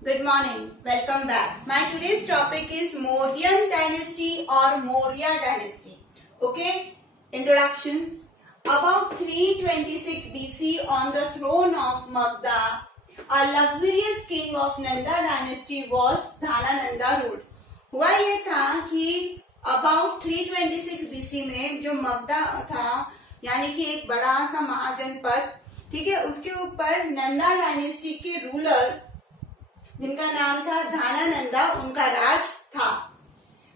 Good morning. Welcome back. My today's topic is Mauryan dynasty or Maurya dynasty. Okay. Introduction. About 326 BC, on the throne of Magda, a luxurious king of Nanda dynasty was Dhanananda ruled. हुआ ये था कि about 326 BC में जो मगधा था, यानी कि एक बड़ा सा महाजनपद, ठीक है, उसके ऊपर नंदा डायनेस्टी के रूलर जिनका नाम था धानानंदा, उनका राज था.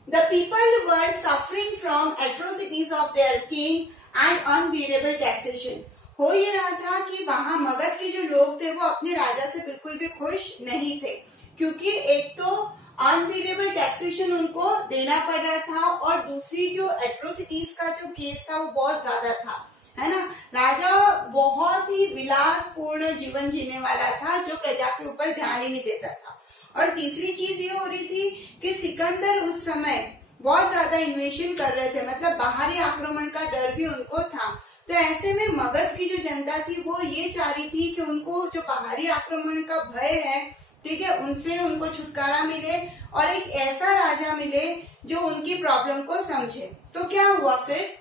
The people were suffering from atrocities of their king and unbearable taxation. हो ये रहा था कि वहां मगध के जो लोग थे वो अपने राजा से बिल्कुल भी खुश नहीं थे, क्योंकि एक तो अनबियरेबल टैक्सेशन उनको देना पड़ रहा था और दूसरी जो एट्रोसिटीज का जो केस था वो बहुत ज्यादा था, है ना. राजा बहुत ही विलासपूर्ण जीवन जीने वाला था जो प्रजा के ऊपर ध्यान ही नहीं देता था. और तीसरी चीज ये हो रही थी कि सिकंदर उस समय बहुत ज्यादा इन्वेशन कर रहे थे, मतलब बाहरी आक्रमण का डर भी उनको था. तो ऐसे में मगध की जो जनता थी वो ये चाह रही थी कि उनको जो बाहरी आक्रमण का भय है, ठीक है, उनसे उनको छुटकारा मिले और एक ऐसा राजा मिले जो उनकी प्रॉब्लम को समझे. तो क्या हुआ फिर?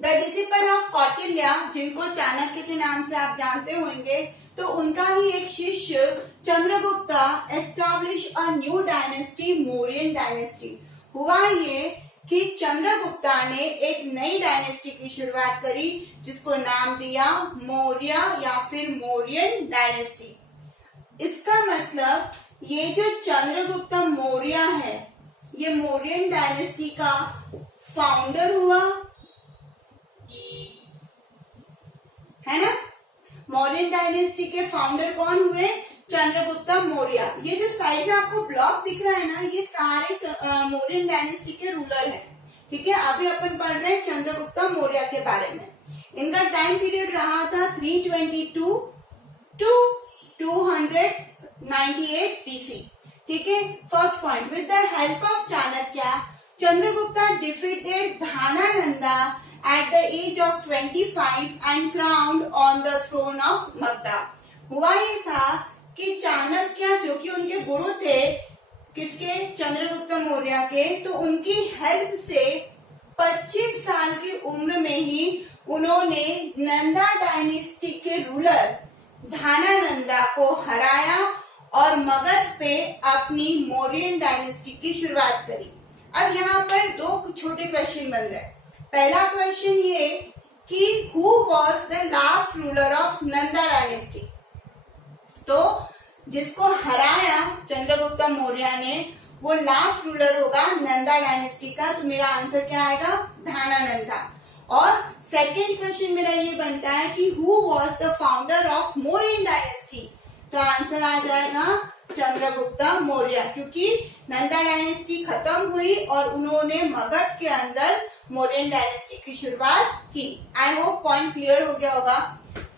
द डिसिपल ऑफ कौटिल्य, जिनको चाणक्य के नाम से आप जानते होंगे, तो उनका ही एक शिष्य Chandragupta establish a new dynasty, Mauryan dynasty. हुआ ये कि चंद्रगुप्ता ने एक नई डायनेस्टी की शुरुआत करी जिसको नाम दिया मौर्य या फिर मौर्यन डायनेस्टी. इसका मतलब ये जो चंद्रगुप्ता मौर्य है, ये मौर्यन डायनेस्टी का फाउंडर हुआ, है ना. मौर्यन डायनेस्टी के फाउंडर कौन हुए? चंद्रगुप्ता मौर्य. ये जो साइड में आपको ब्लॉक दिख रहा है ना, ये सारे मौर्यन डायनेस्टी के रूलर हैं, ठीक है. अभी अपन पढ़ रहे हैं चंद्रगुप्ता मौर्य के बारे में. इनका टाइम पीरियड रहा था 322 टू 298 BC, ठीक है. First point, with the help of Chanakya, Chandragupta defeated Dhanananda at the age of 25 and crowned on the throne of Magda. हुआ ये था कि चाणक्य जो कि उनके गुरु थे, किसके? चंद्रगुप्त मौर्य के, तो उनकी हेल्प से 25 साल की उम्र में ही उन्होंने नंदा डायनेस्टी के रूलर धानानंदा को हराया और मगध पे अपनी मौर्यन डायनेस्टी की शुरुआत करी. अब यहाँ पर दो छोटे क्वेश्चन बन रहे हैं. पहला क्वेश्चन ये कि who was the last ruler of Nanda dynasty. तो जिसको हराया चंद्रगुप्त मौर्य ने, वो लास्ट रूलर होगा नंदा डायनेस्टी का. तो मेरा आंसर क्या आएगा? धानानंदा. और सेकेंड क्वेश्चन मेरा ये बनता है कि who was the founder of Mauryan dynasty. तो आंसर आ जाएगा चंद्रगुप्त मौर्य, क्योंकि नंदा डायनेस्टी खत्म हुई और उन्होंने मगध के अंदर मौर्यन डायनेस्टी की शुरुआत की. आई होप पॉइंट क्लियर हो गया होगा.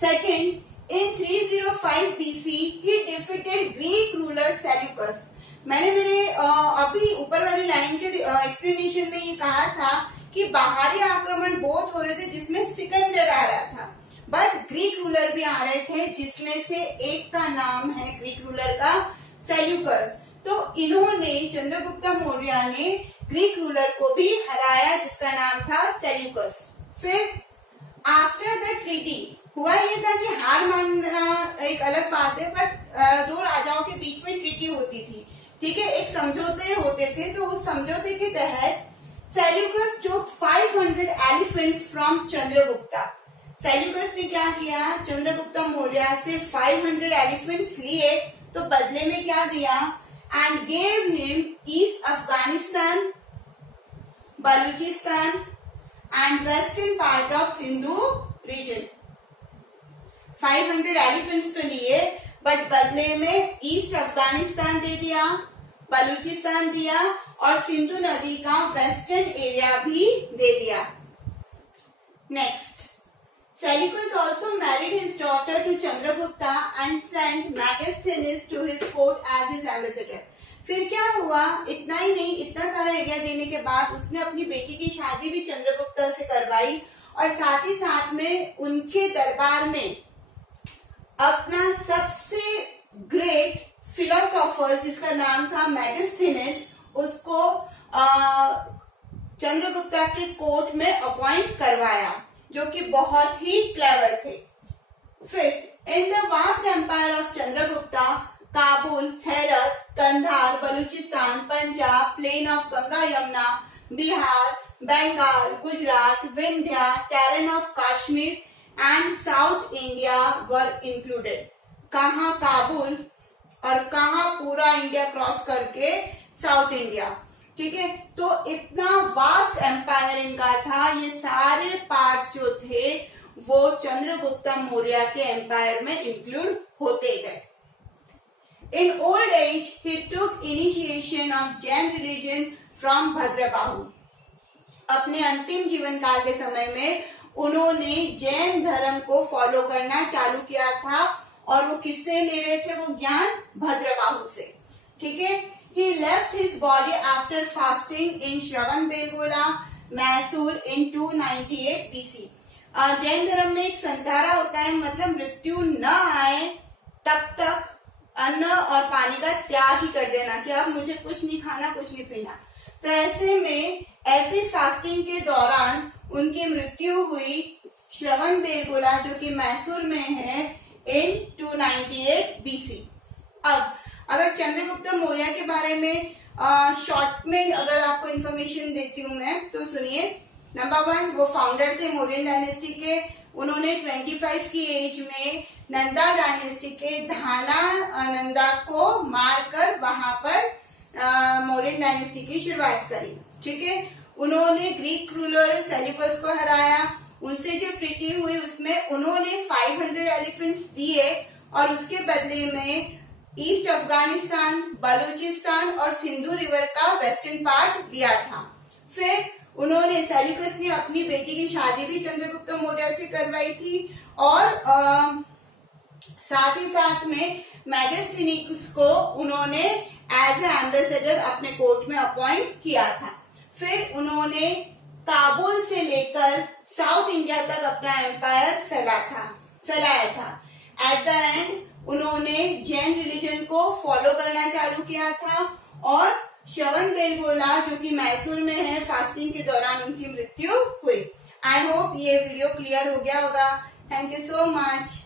सेकेंड, इन 305 BC ही डिफीटेड ग्रीक रूलर सेल्यूकस. मैंने मेरे अभी ऊपर वाली लाइन के एक्सप्लेनेशन में ये कहा था कि बाहरी आक्रमण बहुत हो रहे थे जिसमें सिकंदर आ रहा था, बट ग्रीक रूलर भी आ रहे थे जिसमें से एक का नाम है ग्रीक रूलर का सेल्यूकस. तो इन्होंने, चंद्रगुप्त मौर्य ने ग्रीक रूलर को भी हराया जिसका नाम था सेल्यूकस. फिर आफ्टर द ट्रीटी, हुआ ये था कि हार मानना एक अलग बात है, पर दो राजाओं के बीच में ट्रीटी होती थी, ठीक है, एक समझौते होते थे. तो उस समझौते के तहत Seleucus took 500 elephants from Chandragupta. Seleucus ने क्या किया? चंद्रगुप्त मौर्य से 500 एलिफेंट्स लिए, तो बदले में क्या दिया? And gave him east Afghanistan, Baluchistan and western part of Sindhu region. 500 elephants तो लिए, बट बदले में ईस्ट अफगानिस्तान दे दिया, बलूचिस्तान दिया और सिंधु नदी का वेस्टर्न एरिया भी दे दिया. Next, Seleucus also married his daughter to Chandragupta and sent Megasthenes to his court as his ambassador. फिर क्या हुआ? इतना ही नहीं, इतना सारा एरिया देने के बाद उसने अपनी बेटी की शादी भी चंद्रगुप्त से करवाई और साथ ही साथ में उनके दरबार में अपना सबसे ग्रेट फिलोसोफर जिसका नाम था मेगास्थनीज, उसको चंद्रगुप्ता के कोर्ट में अपॉइंट करवाया, जो कि बहुत ही क्लेवर थे। Fifth, in the vast empire of Chandragupta, Kabul, Herat, Kandahar, Balochistan, Punjab, plain of Ganga Yamuna, Bihar, Bengal, Gujarat, Vindhya, terrain of Kashmir and south India were included. कहाँ काबुल और कहाँ पूरा इंडिया क्रॉस करके साउथ इंडिया, ठीक है। तो इतना वास्ट एम्पायर इनका था, ये सारे पार्ट्स जो थे वो चंद्रगुप्ता मौर्य के एम्पायर में इंक्लूड होते गए। In old age, he took initiation of Jain religion from Bhadrabahu. अपने अंतिम जीवन काल के समय में उन्होंने जैन धर्म को फॉलो करना चालू किया था, और वो किससे ले रहे थे वो ज्ञान? भद्रबाहु से, ठीक है। He left his body after fasting in Shravanabelagola, Mysore in 298 BC। Jain धर्म में एक संधारा होता है, मतलब मृत्यु न आए तब तक अन्न और पानी का त्याग ही कर देना, कि अब मुझे कुछ नहीं खाना, कुछ नहीं पीना। तो ऐसे में ऐसे फास्टिंग के दौरान उनकी मृत्यु हुई श्रवणबेलगोला, जो कि मैसूर में है, in 298 BC। अब अगर चंद्रगुप्त मौर्य के बारे में शॉर्ट में अगर आपको इंफॉर्मेशन देती हूँ मैं, तो सुनिए। नंबर 1, वो फाउंडर थे मौर्यन डायनेस्टी के। उन्होंने 25 की एज में नंदा डायनेस्टी के धाना नंदा को मारकर वहां पर मौर्यन डायनेस्टी की शुरुआत करी, ठीक है। उन्होंने ग्रीक रूलर सेल्यूकस को हराया, उनसे जो ट्रीटी हुई उसमें उन्होंने 500 एलिफेंट्स दिए, और उसके बदले में ईस्ट अफगानिस्तान, बलूचिस्तान और सिंधु रिवर का वेस्टर्न पार्ट लिया था। फिर उन्होंने सेल्यूकस ने अपनी बेटी की शादी भी चंद्रगुप्त मौर्य से करवाई थी, और साथ ही साथ में मेगास्थनीज को उन्होंने एज ए एम्बेसडर अपने कोर्ट में अपॉइंट किया था। फिर उन्होंने काबुल से लेकर साउथ इंडिया तक अपना एम्पायर फैलाया था। एट द एंड उन्होंने जैन रिलीजन को फॉलो करना चालू किया था, और श्रवणबेलगोला जो कि मैसूर में है, फास्टिंग के दौरान उनकी मृत्यु हुई। आई होप ये वीडियो क्लियर हो गया होगा। Thank you so much.